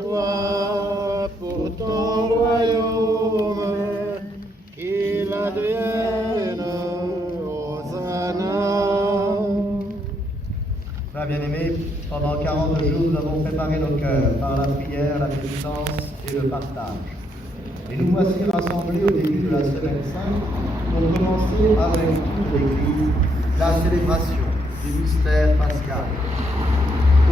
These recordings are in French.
toi pour ton royaume, qu'il advienne, Hosanna. Frères bien-aimés, pendant 40 jours, nous avons préparé nos cœurs par la prière, la pénitence et le partage. Et nous voici rassemblés au début de la Semaine Sainte pour commencer avec toute l'Église la célébration du mystère pascal.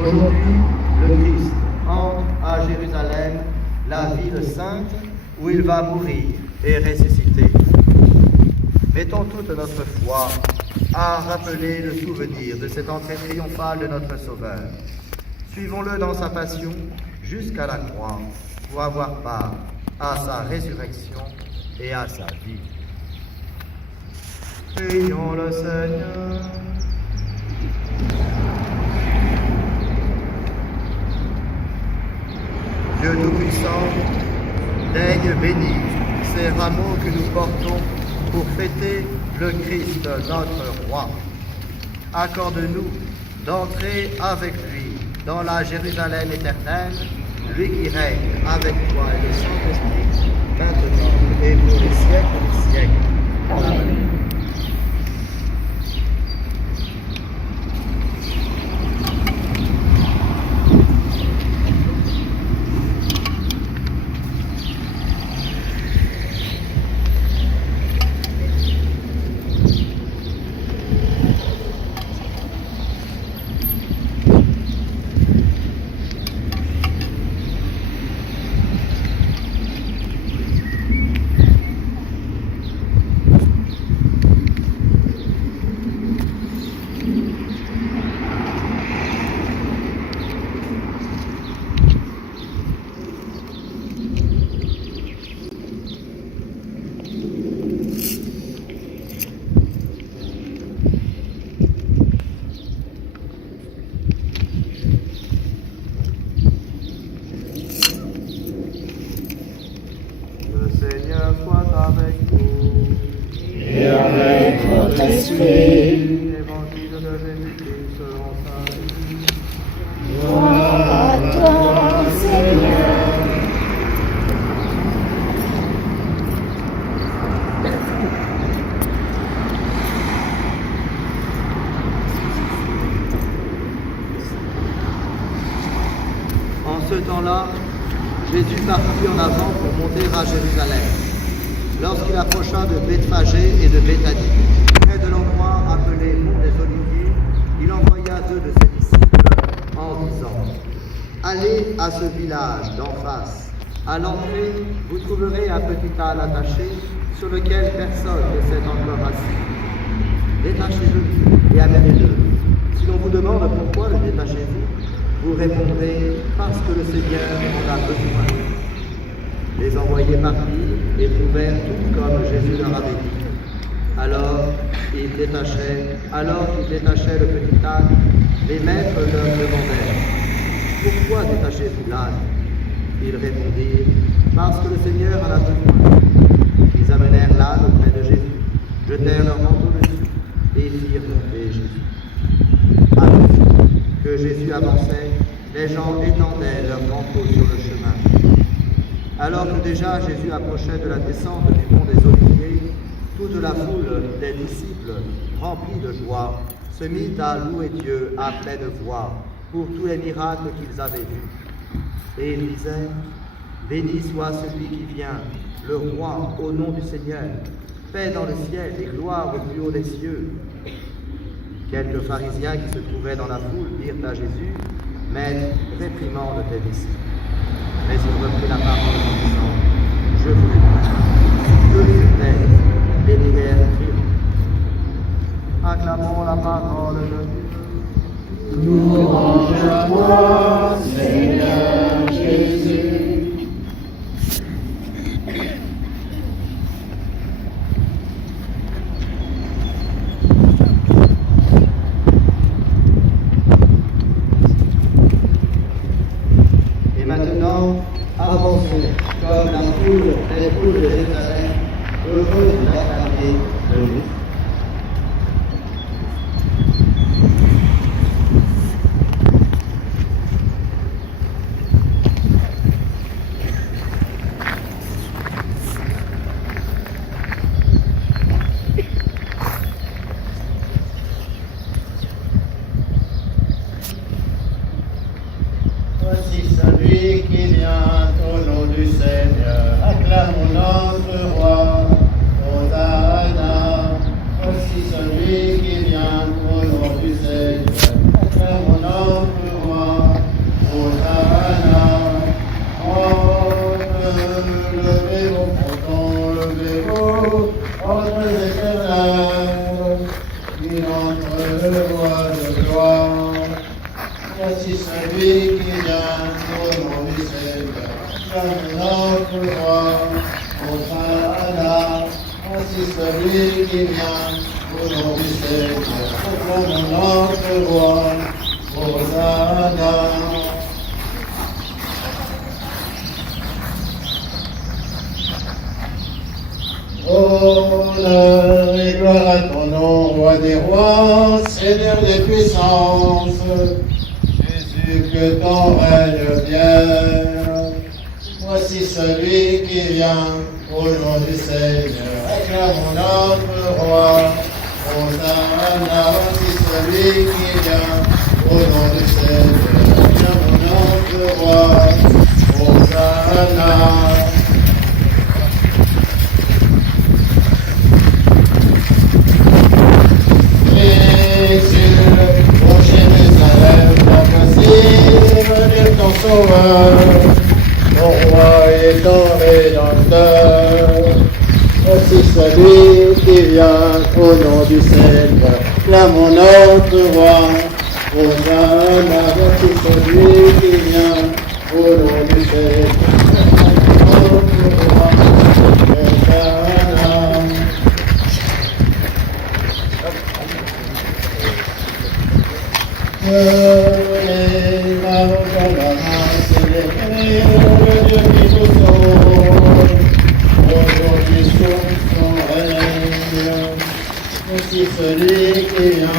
Aujourd'hui, le Christ entre à Jérusalem, la ville sainte, où il va mourir et ressusciter. Mettons toute notre foi à rappeler le souvenir de cette entrée triomphale de notre Sauveur. Suivons-le dans sa passion jusqu'à la croix pour avoir part à sa résurrection et à sa vie. Prions le Seigneur. Dieu Tout-Puissant, daigne bénir ces rameaux que nous portons pour fêter le Christ, notre Roi. Accorde-nous d'entrer avec lui dans la Jérusalem éternelle, lui qui règne avec toi et le Saint-Esprit, maintenant et pour les siècles des siècles. Amen. Évangile de Jésus-Christ selon saint Luc. Gloire à toi, Seigneur. En ce temps-là, Jésus partit en avant pour monter à Jérusalem. Lorsqu'il approcha de Bethphagée et de Béthanie, près de l'endroit appelé Mont des Oliviers, il envoya 2 de ses disciples en disant : Allez à ce village d'en face. À l'entrée, vous trouverez un petit âne attaché sur lequel personne ne s'est encore assis. Détachez-le et amenez-le. Si l'on vous demande pourquoi le détachez-vous, vous répondrez : parce que le Seigneur en a besoin. Les envoyés partirent et trouvèrent tout comme Jésus leur avait dit. Alors qu'ils détachaient le petit âne, les maîtres leur demandèrent : Pourquoi détachez-vous l'âne ? Ils répondirent : Parce que le Seigneur en a besoin. Ils amenèrent l'âne auprès de Jésus, jetèrent leur manteau dessus et firent monter Jésus. Alors que Jésus avançait, les gens étendaient leurs manteaux sur le chemin. Alors que déjà Jésus approchait de la descente du mont des Oliviers, toute la foule des disciples, remplis de joie, se mit à louer Dieu à pleine voix pour tous les miracles qu'ils avaient vus. Et ils disaient : Béni soit celui qui vient, le Roi, au nom du Seigneur, paix dans le ciel et gloire au plus haut des cieux. Quelques pharisiens qui se trouvaient dans la foule dirent à Jésus : Maître, réprimande tes disciples. Mais il reprit la parole en disant : Je vous le dis, que se taisent, les prières firent. Acclamons la parole de Dieu. Louange à toi, Seigneur Jésus. Maintenant, avancez comme la foule des poules de Jérusalem, heureuse d'acclamer le Christ. Voici celui qui vient au nom du Seigneur. Acclamons notre roi. Hosanna. Voici celui qui vient au nom du Seigneur. Acclamons notre roi. Hosanna. Levez-vous, frontons, levez-vous, entre les éternels, il entre le roi de gloire. Voici celui qui vient au nom du Seigneur, comme notre roi, Hosanna. Voici celui qui vient au nom du Seigneur, comme notre roi, Hosanna. Honneur et gloire à ton nom, roi des rois, Seigneur des puissances. Jésus, que ton règne vienne. Voici celui qui vient au nom du Seigneur. Acclamons notre roi. Hosanna. Voici celui qui vient au nom du Seigneur. Acclamons notre roi. Hosanna. Ton sauveur, ton roi et ton rédempteur. Voici celui qui vient au nom du Seigneur. Clamons notre roi. Hosanna. Voici celui qui vient au nom du Seigneur. Notre roi. Hosanna. Voici celui qui vient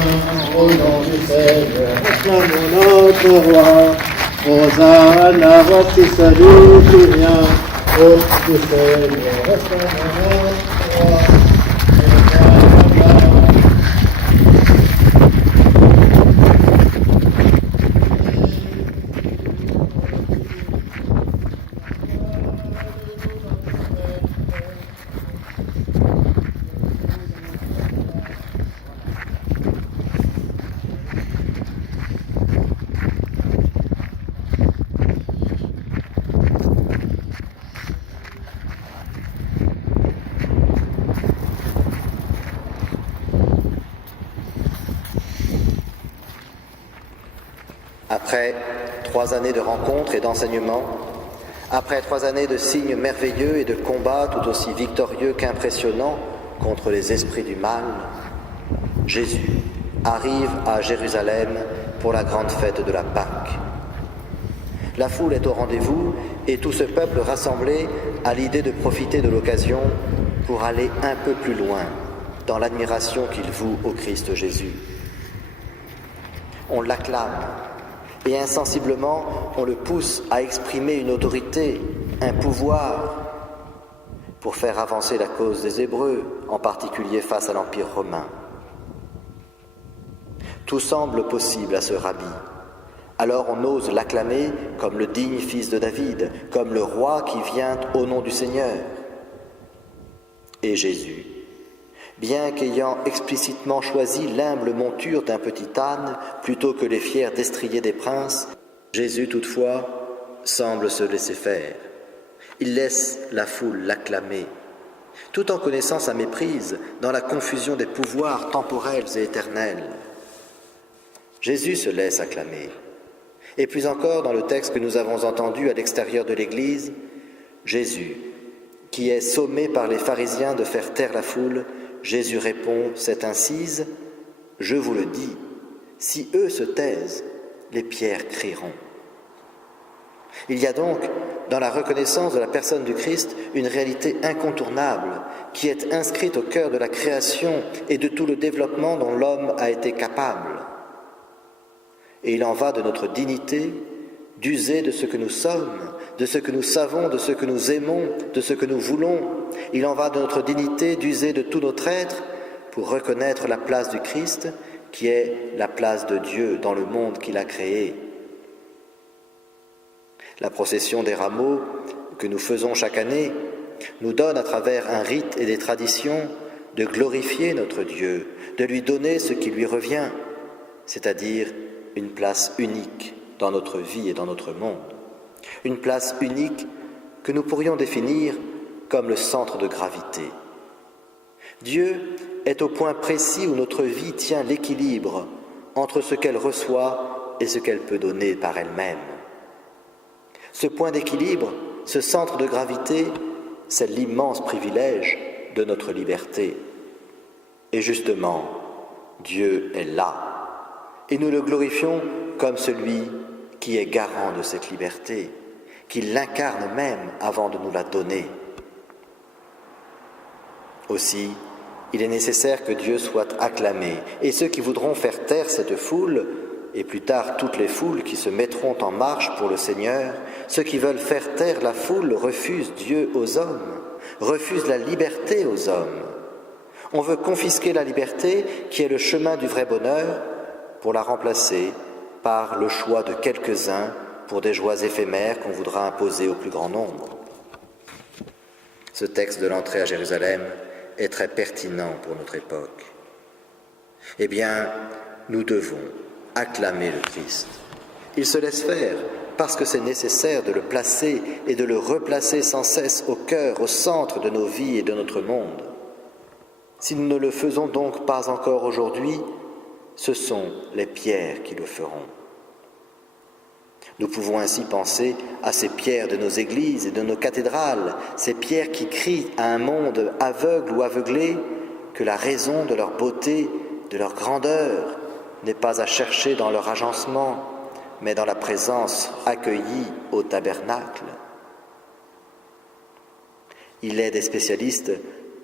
au nom du Seigneur. Acclamons notre roi. Hosanna. Voici celui qui vient au nom du Seigneur. Acclamons notre roi. Après 3 années de rencontres et d'enseignements, après 3 années de signes merveilleux et de combats tout aussi victorieux qu'impressionnants contre les esprits du mal, Jésus arrive à Jérusalem pour la grande fête de la Pâque. La foule est au rendez-vous et tout ce peuple rassemblé a l'idée de profiter de l'occasion pour aller un peu plus loin dans l'admiration qu'il voue au Christ Jésus. On l'acclame. Et insensiblement, on le pousse à exprimer une autorité, un pouvoir, pour faire avancer la cause des Hébreux, en particulier face à l'Empire romain. Tout semble possible à ce rabbi. Alors on ose l'acclamer comme le digne fils de David, comme le roi qui vient au nom du Seigneur. Et Jésus, bien qu'ayant explicitement choisi l'humble monture d'un petit âne plutôt que les fiers destriers des princes, Jésus toutefois semble se laisser faire. Il laisse la foule l'acclamer, tout en connaissant sa méprise dans la confusion des pouvoirs temporels et éternels. Jésus se laisse acclamer. Et plus encore dans le texte que nous avons entendu à l'extérieur de l'Église, Jésus, qui est sommé par les pharisiens de faire taire la foule, Jésus répond cette incise, « Je vous le dis, si eux se taisent, les pierres crieront. » Il y a donc, dans la reconnaissance de la personne du Christ, une réalité incontournable qui est inscrite au cœur de la création et de tout le développement dont l'homme a été capable. Et il en va de notre dignité d'user de ce que nous sommes, de ce que nous savons, de ce que nous aimons, de ce que nous voulons. Il en va de notre dignité d'user de tout notre être pour reconnaître la place du Christ, qui est la place de Dieu dans le monde qu'il a créé. La procession des rameaux que nous faisons chaque année nous donne à travers un rite et des traditions de glorifier notre Dieu, de lui donner ce qui lui revient, c'est-à-dire une place unique dans notre vie et dans notre monde. Une place unique que nous pourrions définir comme le centre de gravité. Dieu est au point précis où notre vie tient l'équilibre entre ce qu'elle reçoit et ce qu'elle peut donner par elle-même. Ce point d'équilibre, ce centre de gravité, c'est l'immense privilège de notre liberté. Et justement, Dieu est là. Et nous le glorifions comme celui qui est garant de cette liberté, qui l'incarne même avant de nous la donner. Aussi, il est nécessaire que Dieu soit acclamé, et ceux qui voudront faire taire cette foule, et plus tard toutes les foules qui se mettront en marche pour le Seigneur, ceux qui veulent faire taire la foule refusent Dieu aux hommes, refusent la liberté aux hommes. On veut confisquer la liberté qui est le chemin du vrai bonheur pour la remplacer par le choix de quelques-uns pour des joies éphémères qu'on voudra imposer au plus grand nombre. Ce texte de l'entrée à Jérusalem est très pertinent pour notre époque. Eh bien, nous devons acclamer le Christ. Il se laisse faire parce que c'est nécessaire de le placer et de le replacer sans cesse au cœur, au centre de nos vies et de notre monde. Si nous ne le faisons donc pas encore aujourd'hui, ce sont les pierres qui le feront. Nous pouvons ainsi penser à ces pierres de nos églises et de nos cathédrales, ces pierres qui crient à un monde aveugle ou aveuglé que la raison de leur beauté, de leur grandeur, n'est pas à chercher dans leur agencement, mais dans la présence accueillie au tabernacle. Il est des spécialistes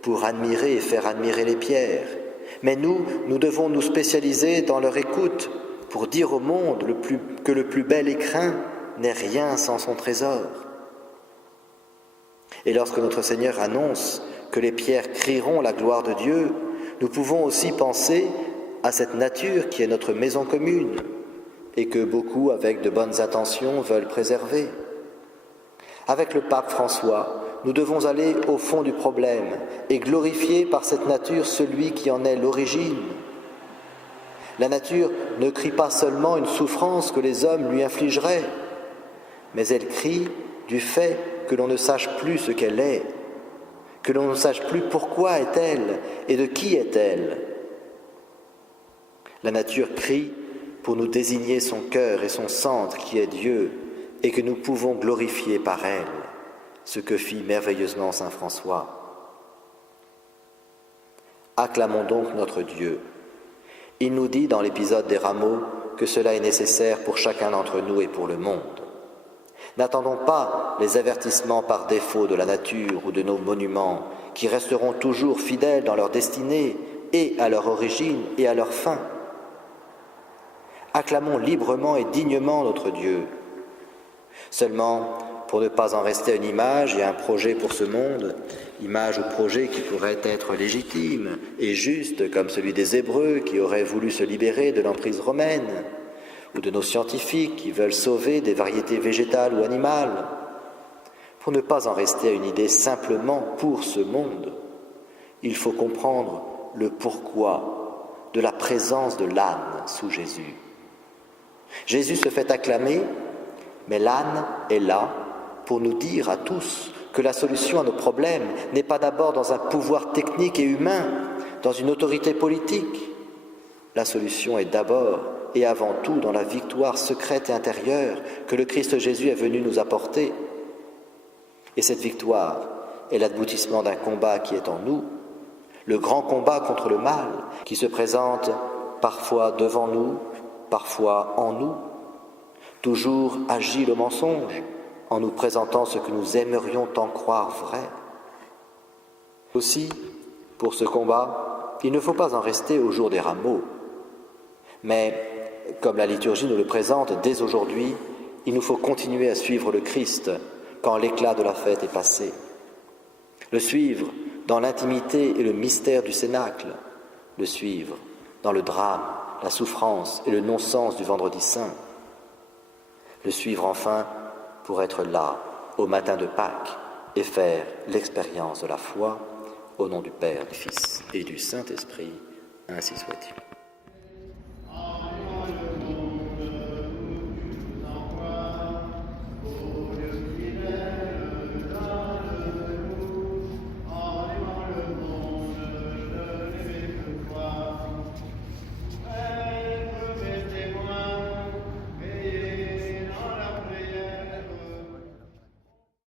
pour admirer et faire admirer les pierres, mais nous devons nous spécialiser dans leur écoute pour dire au monde que le plus bel écrin n'est rien sans son trésor. Et lorsque notre Seigneur annonce que les pierres crieront la gloire de Dieu, nous pouvons aussi penser à cette nature qui est notre maison commune et que beaucoup, avec de bonnes intentions, veulent préserver. Avec le pape François, nous devons aller au fond du problème et glorifier par cette nature celui qui en est l'origine. La nature ne crie pas seulement une souffrance que les hommes lui infligeraient, mais elle crie du fait que l'on ne sache plus ce qu'elle est, que l'on ne sache plus pourquoi est-elle et de qui est-elle. La nature crie pour nous désigner son cœur et son centre qui est Dieu et que nous pouvons glorifier par elle, ce que fit merveilleusement saint François. Acclamons donc notre Dieu. Il nous dit dans l'épisode des rameaux que cela est nécessaire pour chacun d'entre nous et pour le monde. N'attendons pas les avertissements par défaut de la nature ou de nos monuments qui resteront toujours fidèles dans leur destinée et à leur origine et à leur fin. Acclamons librement et dignement notre Dieu. Seulement, pour ne pas en rester à une image et à un projet pour ce monde, image ou projet qui pourrait être légitime et juste comme celui des Hébreux qui auraient voulu se libérer de l'emprise romaine, ou de nos scientifiques qui veulent sauver des variétés végétales ou animales, pour ne pas en rester à une idée simplement pour ce monde, il faut comprendre le pourquoi de la présence de l'âne sous Jésus. Jésus se fait acclamer, mais l'âne est là pour nous dire à tous que la solution à nos problèmes n'est pas d'abord dans un pouvoir technique et humain, dans une autorité politique. La solution est d'abord et avant tout dans la victoire secrète et intérieure que le Christ Jésus est venu nous apporter. Et cette victoire est l'aboutissement d'un combat qui est en nous, le grand combat contre le mal qui se présente parfois devant nous, parfois en nous, toujours agile au mensonge, en nous présentant ce que nous aimerions tant croire vrai. Aussi, pour ce combat, il ne faut pas en rester au jour des rameaux. Mais, comme la liturgie nous le présente dès aujourd'hui, il nous faut continuer à suivre le Christ quand l'éclat de la fête est passé. Le suivre dans l'intimité et le mystère du cénacle. Le suivre dans le drame, la souffrance et le non-sens du Vendredi Saint. Le suivre enfin pour être là au matin de Pâques et faire l'expérience de la foi, au nom du Père, du Fils et du Saint-Esprit, ainsi soit-il.